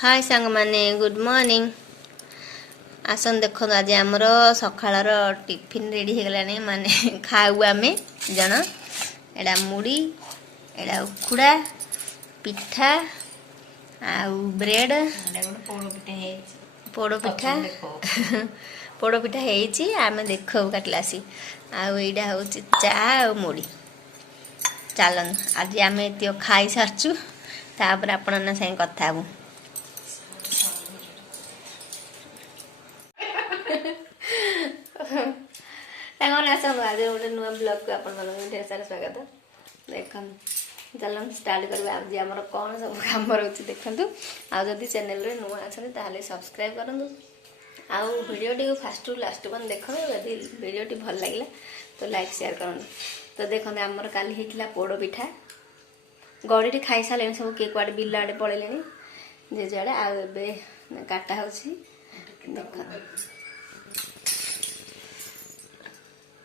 हाय सांग माने good morning. आसन देखो आज आमर सकाळर टिफिन रेडी हो गलानी माने खाऊ आमे जन एडा मुड़ी एडा उखुड़ा पिठा आउ ब्रेड पोड़पिठा पोड़पिठा हेची आमे देखो काटलासी आउ एडा होची चा आउ मुड़ी चलन आज आमे एतियो खाई सारचु तापर आपन संग कथा हबु। आज गोटे नुआ ब्लॉग को आप ढेर सारा स्वागत। देख चलन स्टार्ट करवा आज आम कौन सब कम रोचे देखु आदि चैनल रे नुआ अच्छा सब्सक्राइब करूँ आउ भिडियो फास्ट लास्ट बन देख यदि भिडियो भल लगे तो लाइक शेयर करूँ। तो देखते आमर काली होता पोड़ पिठा गड़ी खाई सारे सब किए कड़े बिल आड़े पड़े जेजे आड़े आए काटा हो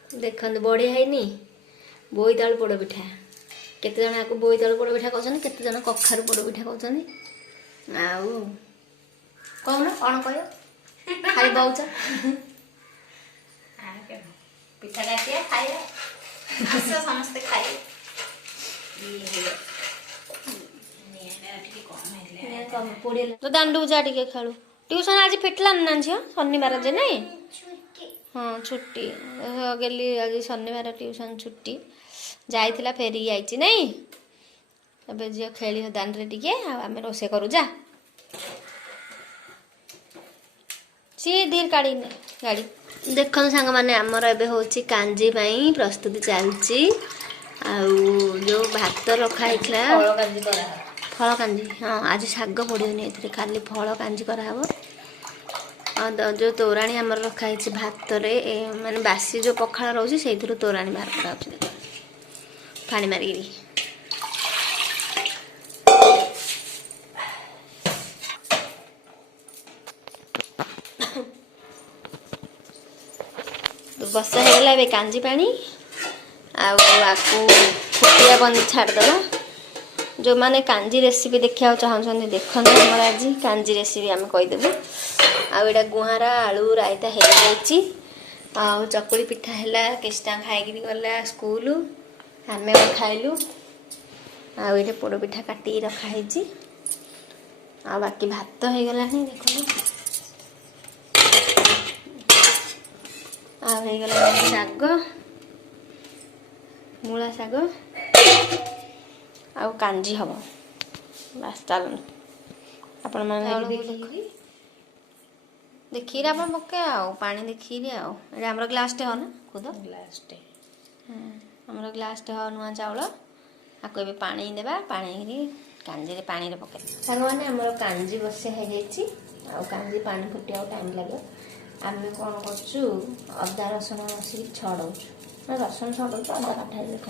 देख बढ़िया है बोईतालु पोड़ पिठा केते जन आपको बोईतालु पोड़ पिठा कहते केते जन कखारु पोड़ पिठा कहते आउ कौन कौन कह खाई बहुच पिठा काटिया खाइए समस्ते खाइए तो दांडू जा टे खेलु ट्यूशन आज फिटला ना झील शनिवार जे नहीं हाँ छुट्टी गेली आज शनिवार ट्यूशन छुट्टी जाइथिला फेरी आइची नहीं अब झील खेली दांड रे टिके आम रोसे करू जा सी धीर काढ़ी गाड़ी देख सांग मैंने आमर एबे होची कांजी पाई प्रस्तुति चलची आउ जो भात रखाई फल कांजी हाँ आज शाग पड़ोनी ए खाली फल कांजी कराहब जो तोराणी आमर रखाई भात रे माने बासी जो पखाड़ रोचे से तोराणी बाहर करा पानी मारिकी बसा हो कांजी पानी आपको फुटिया बंद छाड़देवा जो मैंने कांजी रेसिपी देखा चाहते देखते हमारे आज कांजी रेसिपी आम कहीदेबू आड़ा गुहारा आलू रायता हो चकुड़ी पिठा है किस्टा खाई गला स्कूल आम खाइलु आटे पोड़ पिठा काटी रखाई आ बाकी भात हो गला देख आगला शाग मूला शाग आउ कांजी हम बास चलन आपण देखिए आप पके पानी देखिए आमर ग्लासटे हो ना खुद ग्लासटे आमर ग्लासटे हो नुआ चाउल आपको ए पानी देवा पानी कांजी पानी पके सांग मैंने आमर कांजी बसिया हो कांजी पानी फुटिया टाइम लगे आम कौन कर अदा रसुण बसिक छड़ाऊ रसुण छड़ाऊ अदा काटा देख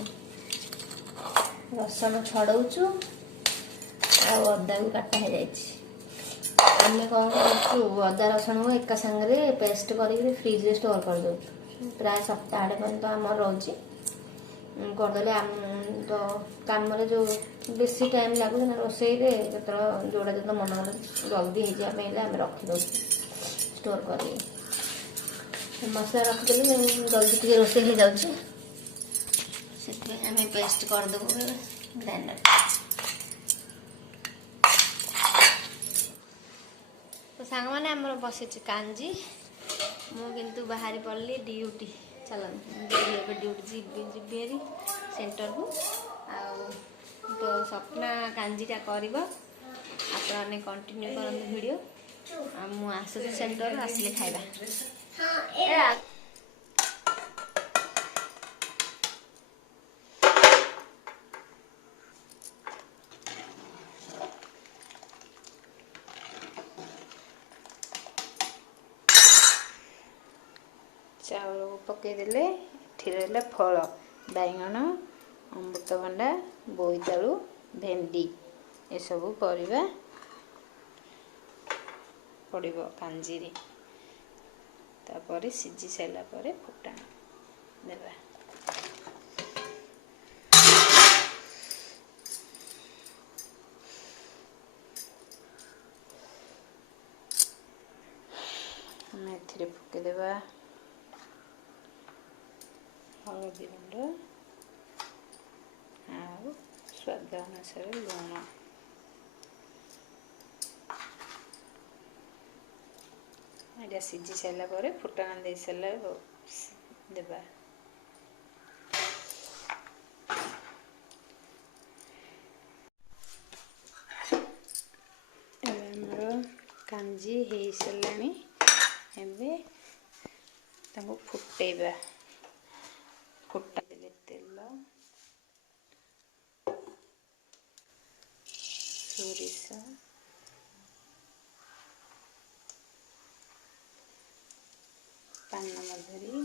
रसुण छड़ाऊ अदा भी काटा हो जाए आम कौन कर अदा रसुण को एका सांगे पेस्ट कर फ्रिज रे स्टोर कर दो प्राय सप्ताह पर्यटन आम रोचे करदे आम तो कम जो बेसी टाइम लगुच ना रोसई जो जोड़ा जो मन जल्दी होमें रखीदे स्टोर कर मसला रखिदेले जल्दी टे रोसे हो जाए पेस्ट करदेबू ग्राइंडर तो सांग मैंने आम बसी कांजी मुझे बाहरी पड़ली ड्यूटी चलन ड्यूटी जी सेंटर को तो सपना कांजीटा कर कंटिन्यू कर वीडियो मुझे सेंटर आसिले खाइबा चाउल पकईदे रहा फल बैगण अमृतभंडा बोईतालु भेंडी ये सब परिबा पड़िबो कांजी रे तापर सिझी सारा पर फुटाण देवा एथिरे पकेदेबा हलदी गुंड आउ स्वाद अनुसार लुण। एटा सीझी सारा पर फुटना दे सारा देबा। कांजी हो सारे फुटेबा। फुटा देले तेल सोरिष पान मधुरी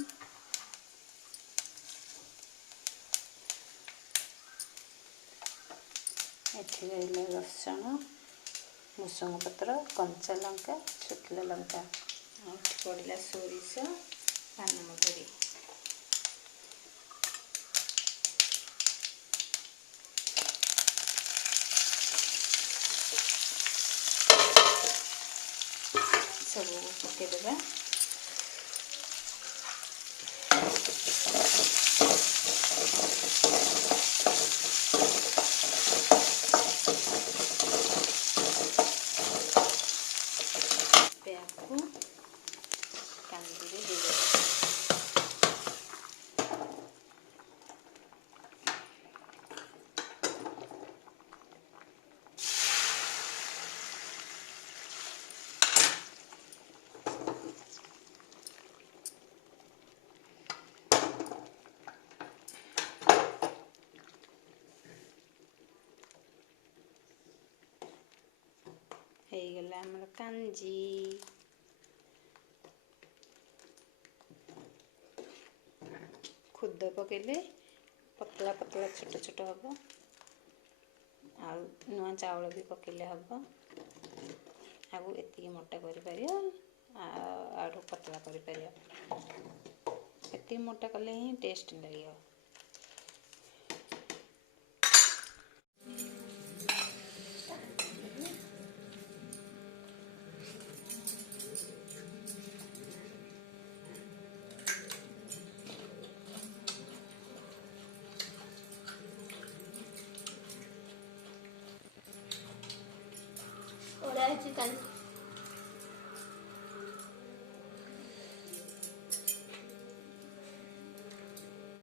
एथिरे रसुण भुसंग पत्र कंचा लंका शुखला लंका पड़ा सोरिष पान मधुरी। सब पकईदेवा। गला हमर कांजी। खुद पकेले पतला पतला छोट छोट हम आ नुआ चावल भी पकेले हम आगु एति मोटा कर आड़ू पतला कर एति मोटा कले ही टेस्ट लगे। और चिकन